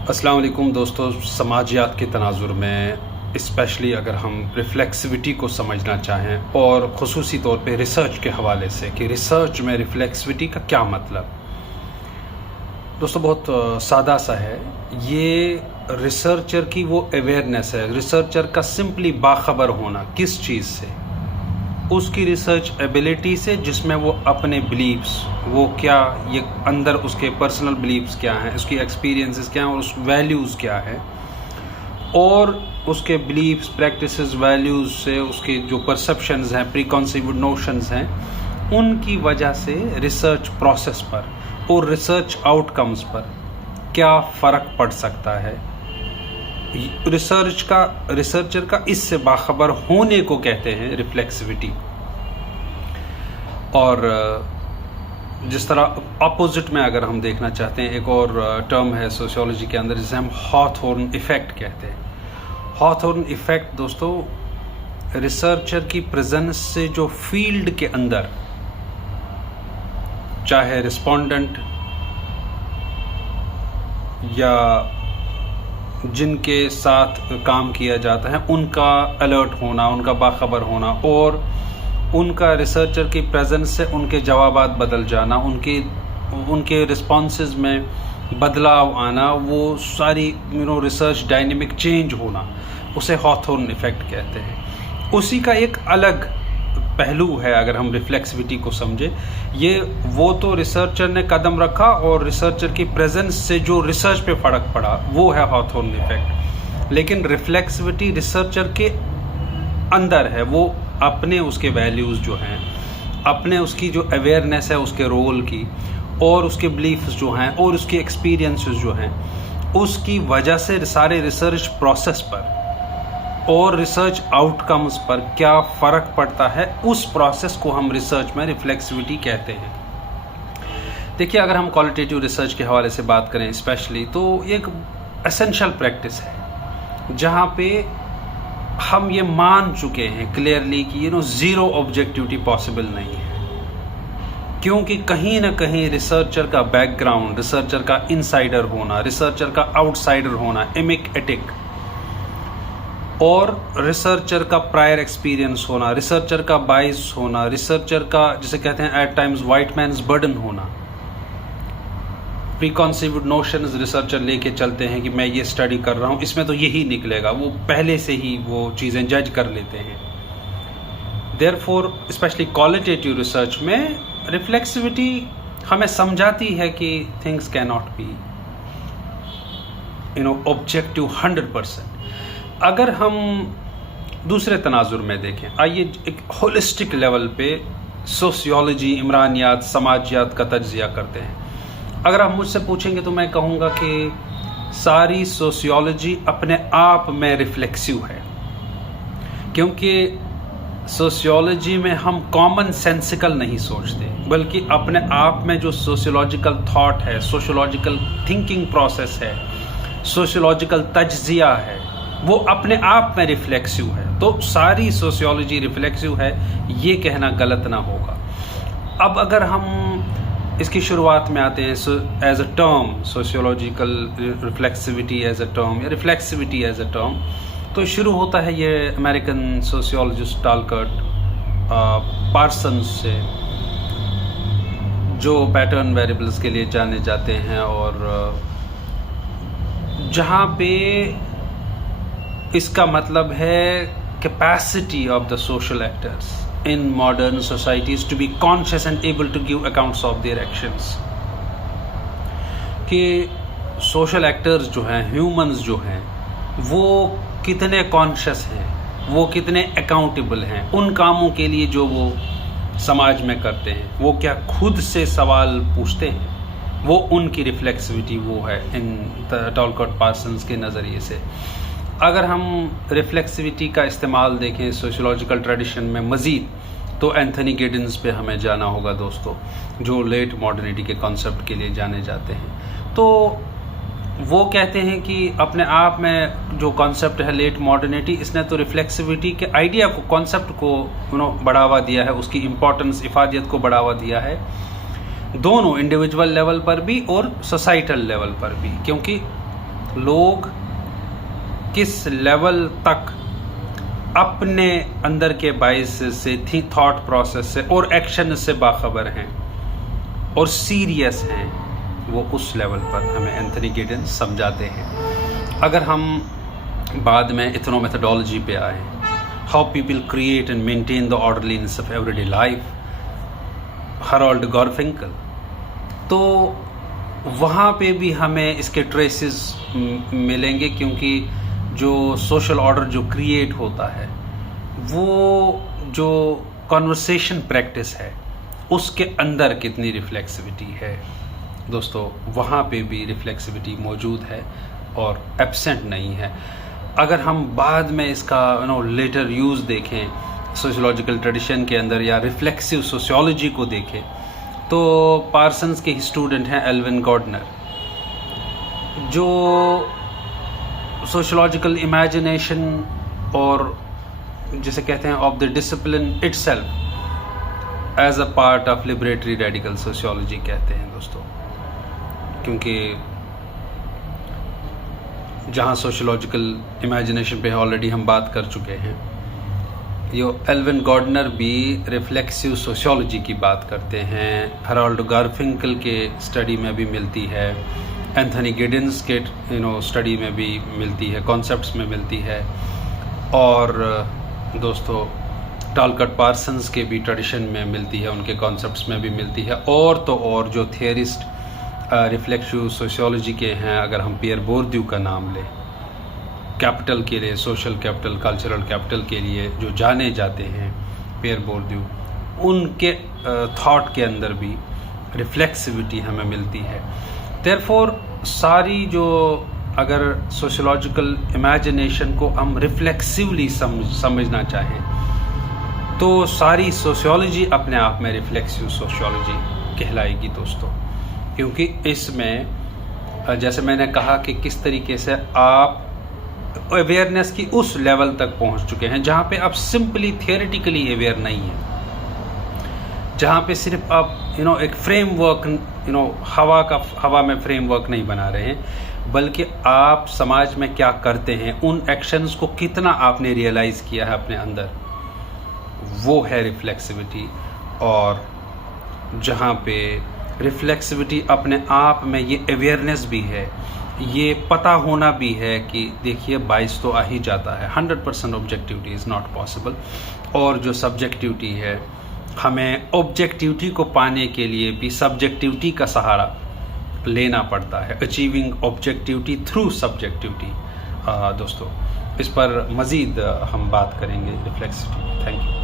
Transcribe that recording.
अस्सलाम वालेकुम दोस्तों। समाजियात के तनाजुर में स्पेशली अगर हम रिफ्लेक्सिविटी को समझना चाहें और ख़ुसूसी तौर पे रिसर्च के हवाले से कि रिसर्च में रिफ्लेक्सिविटी का क्या मतलब, दोस्तों बहुत सादा सा है। ये रिसर्चर की वो अवेयरनेस है, रिसर्चर का सिंपली बाखबर होना किस चीज़ से, उसकी रिसर्च एबिलिटी से, जिसमें वो अपने बिलीव्स, वो क्या, ये अंदर उसके पर्सनल बिलीव्स क्या हैं, उसकी एक्सपीरियंसेस क्या हैं और उस वैल्यूज़ क्या है, और उसके बिलीव्स, प्रैक्टिसेस, वैल्यूज़ से उसके जो परसेप्शंस हैं, प्री कॉन्सीव्ड नोशंस हैं, उनकी वजह से रिसर्च प्रोसेस पर और रिसर्च आउटकम्स पर क्या फ़र्क पड़ सकता है। रिसर्चर का इससे बाखबर होने को कहते हैं रिफ्लेक्सिविटी। और जिस तरह अपोजिट में अगर हम देखना चाहते हैं, एक और टर्म है सोशियोलॉजी के अंदर जिसे हम हॉथॉर्न इफ़ेक्ट कहते हैं। हॉथॉर्न इफ़ेक्ट दोस्तों, रिसर्चर की प्रेजेंस से जो फील्ड के अंदर, चाहे रिस्पोंडेंट या जिनके साथ काम किया जाता है, उनका अलर्ट होना, उनका बाखबर होना, और उनका रिसर्चर की प्रेजेंस से उनके जवाबात बदल जाना, उनके रिस्पॉन्सेज में बदलाव आना, वो सारी रिसर्च डायनेमिक चेंज होना, उसे हॉथॉर्न इफ़ेक्ट कहते हैं। उसी का एक अलग पहलू है अगर हम रिफ्लेक्सिविटी को समझे। ये वो तो रिसर्चर ने कदम रखा और रिसर्चर की प्रेजेंस से जो रिसर्च पे फ़र्क पड़ा, वो है हॉथॉर्न इफ़ेक्ट। लेकिन रिफ्लेक्सिविटी रिसर्चर के अंदर है, वो अपने उसके वैल्यूज़ जो हैं, अपने उसकी जो अवेयरनेस है उसके रोल की, और उसके बिलीफ्स जो हैं, और उसके एक्सपीरियंसेस जो हैं, उसकी वजह से सारे रिसर्च प्रोसेस पर और रिसर्च आउटकम्स पर क्या फ़र्क पड़ता है, उस प्रोसेस को हम रिसर्च में रिफ्लेक्सिविटी कहते हैं। देखिए, अगर हम क्वालिटेटिव रिसर्च के हवाले से बात करें स्पेशली, तो एक एसेंशियल प्रैक्टिस है जहाँ पे हम ये मान चुके हैं क्लियरली कि ज़ीरो ऑब्जेक्टिविटी पॉसिबल नहीं है, क्योंकि कहीं ना कहीं रिसर्चर का बैकग्राउंड, रिसर्चर का इनसाइडर होना, रिसर्चर का आउटसाइडर होना, एमिक एटिक, और रिसर्चर का प्रायर एक्सपीरियंस होना, रिसर्चर का बाइस होना, रिसर्चर का जिसे कहते हैं at times white man's burden होना, प्री कॉन्सीव्ड नोशंस रिसर्चर लेके चलते हैं कि मैं ये स्टडी कर रहा हूँ, इसमें तो यही निकलेगा, वो पहले से ही वो चीज़ें जज कर लेते हैं। देयरफॉर स्पेशली क्वालिटेटिव रिसर्च में रिफ्लेक्सिविटी हमें समझाती है कि things can not be objective 100%। अगर हम दूसरे तनाजुर में देखें, आइए एक होलिस्टिक लेवल पे सोशियोलॉजी, इमरानियात, समाजियात का तज्जिया करते हैं। अगर आप मुझसे पूछेंगे तो मैं कहूँगा कि सारी सोशियोलॉजी अपने आप में रिफ्लेक्सिव है, क्योंकि सोशियोलॉजी में हम कॉमन सेंसिकल नहीं सोचते, बल्कि अपने आप में जो सोशियोलॉजिकल थॉट है, सोशियोलॉजिकल थिंकिंग प्रोसेस है, सोशियोलॉजिकल तज्जिया है, वो अपने आप में रिफ्लेक्सिव है। तो सारी सोशियोलॉजी रिफ्लेक्सिव है, ये कहना गलत ना होगा। अब अगर हम इसकी शुरुआत में आते हैं as a term, sociological reflexivity as a term या रिफ्लेक्सिविटी एज अ टर्म, तो शुरू होता है ये अमेरिकन सोशियोलॉजिस्ट टालकर्ट पार्सन्स से, जो पैटर्न वेरिएबल्स के लिए जाने जाते हैं, और जहाँ पे इसका मतलब है capacity of the social actors in modern societies to be conscious and able to give accounts of their actions. कि सोशल एक्टर्स जो हैं, ह्यूमंस जो हैं, वो कितने कॉन्शियस हैं, वो कितने अकाउंटेबल हैं उन कामों के लिए जो वो समाज में करते हैं, वो क्या खुद से सवाल पूछते हैं, वो उनकी रिफ्लेक्सिविटी वो है इन टालकर्ट पार्सन्स के नज़रिए से। अगर हम रिफ्लेक्सिविटी का इस्तेमाल देखें सोशियोलॉजिकल ट्रेडिशन में मज़ीद, तो एंथनी गिडन्स पे हमें जाना होगा दोस्तों, जो लेट मॉडर्निटी के कॉन्सेप्ट के लिए जाने जाते हैं। तो वो कहते हैं कि अपने आप में जो कॉन्सेप्ट है लेट मॉडर्निटी, इसने तो रिफ्लेक्सिविटी के आइडिया को, कॉन्सेप्ट को बढ़ावा दिया है, उसकी इम्पोर्टेंस, इफादियत को बढ़ावा दिया है, दोनों इंडिविजुअल लेवल पर भी और सोसाइटल लेवल पर भी। क्योंकि लोग किस लेवल तक अपने अंदर के बायस से, थॉट प्रोसेस से और एक्शन से बाखबर हैं और सीरियस हैं, वो उस लेवल पर हमें एंथनी गिडेंस समझाते हैं। अगर हम बाद में इथनो मेथोडोलॉजी पे आए, how people create and maintain the orderliness of everyday life, Harold Garfinkel, तो वहाँ पे भी हमें इसके ट्रेसेस मिलेंगे, क्योंकि जो सोशल ऑर्डर जो क्रिएट होता है, वो जो कॉन्वर्सेशन प्रैक्टिस है, उसके अंदर कितनी रिफ्लेक्सिविटी है दोस्तों, वहाँ पे भी रिफ्लेक्सिविटी मौजूद है और एब्सेंट नहीं है। अगर हम बाद में इसका लेटर यूज़ देखें सोशियोलॉजिकल ट्रेडिशन के अंदर या रिफ्लेक्सिव सोशियोलॉजी को देखें, तो पार्सन्स के स्टूडेंट हैं एल्विन गॉर्डनर, जो सोशियोलॉजिकल इमेजिनेशन और जिसे कहते हैं of the discipline itself as a part of liberatory radical sociology कहते हैं दोस्तों, क्योंकि जहाँ सोशियोलॉजिकल इमेजिनेशन पे ऑलरेडी हम बात कर चुके हैं, ये एल्विन गॉर्डनर भी रिफ्लेक्सिव सोशियोलॉजी की बात करते हैं, हरोल्ड गारफिंकल के स्टडी में भी मिलती है, एंथनी गिडेंस के स्टडी में भी मिलती है, कॉन्सेप्ट्स में मिलती है, और दोस्तों टालकट पार्सन्स के भी ट्रेडिशन में मिलती है, उनके कॉन्सेप्ट्स में भी मिलती है। और तो और जो थियरिस्ट रिफ्लेक्सिव सोशियोलॉजी के हैं, अगर हम पियर बोर्दियू का नाम लें, कैपिटल के लिए, सोशल कैपिटल, कल्चरल कैपिटल के लिए जो जाने जाते हैं पियर बोर्दियू, उनके थॉट के अंदर भी रिफ्लेक्सिविटी हमें मिलती है। देयरफॉर सारी जो अगर सोशियोलॉजिकल इमेजिनेशन को हम रिफ्लेक्सिवली समझना चाहें, तो सारी सोशियोलॉजी अपने आप में रिफ्लेक्सिव सोशियोलॉजी कहलाएगी दोस्तों, क्योंकि इसमें जैसे मैंने कहा कि किस तरीके से आप अवेयरनेस की उस लेवल तक पहुंच चुके हैं जहां पे आप सिंपली थियोरेटिकली अवेयर नहीं है, जहां पे सिर्फ आप एक फ्रेमवर्क हवा में फ्रेमवर्क नहीं बना रहे हैं, बल्कि आप समाज में क्या करते हैं, उन एक्शंस को कितना आपने रियलाइज किया है अपने अंदर, वो है रिफ्लेक्सिविटी। और जहाँ पे रिफ्लेक्सिविटी अपने आप में ये अवेयरनेस भी है, ये पता होना भी है कि देखिए बाइस तो आ ही जाता है, 100% ऑब्जेक्टिविटी इज़ नॉट पॉसिबल, और जो सब्जेक्टिविटी है, हमें ऑब्जेक्टिविटी को पाने के लिए भी सब्जेक्टिविटी का सहारा लेना पड़ता है, अचीविंग ऑब्जेक्टिविटी थ्रू सब्जेक्टिविटी। दोस्तों इस पर मज़ीद हम बात करेंगे रिफ्लेक्सिविटी। Thank you.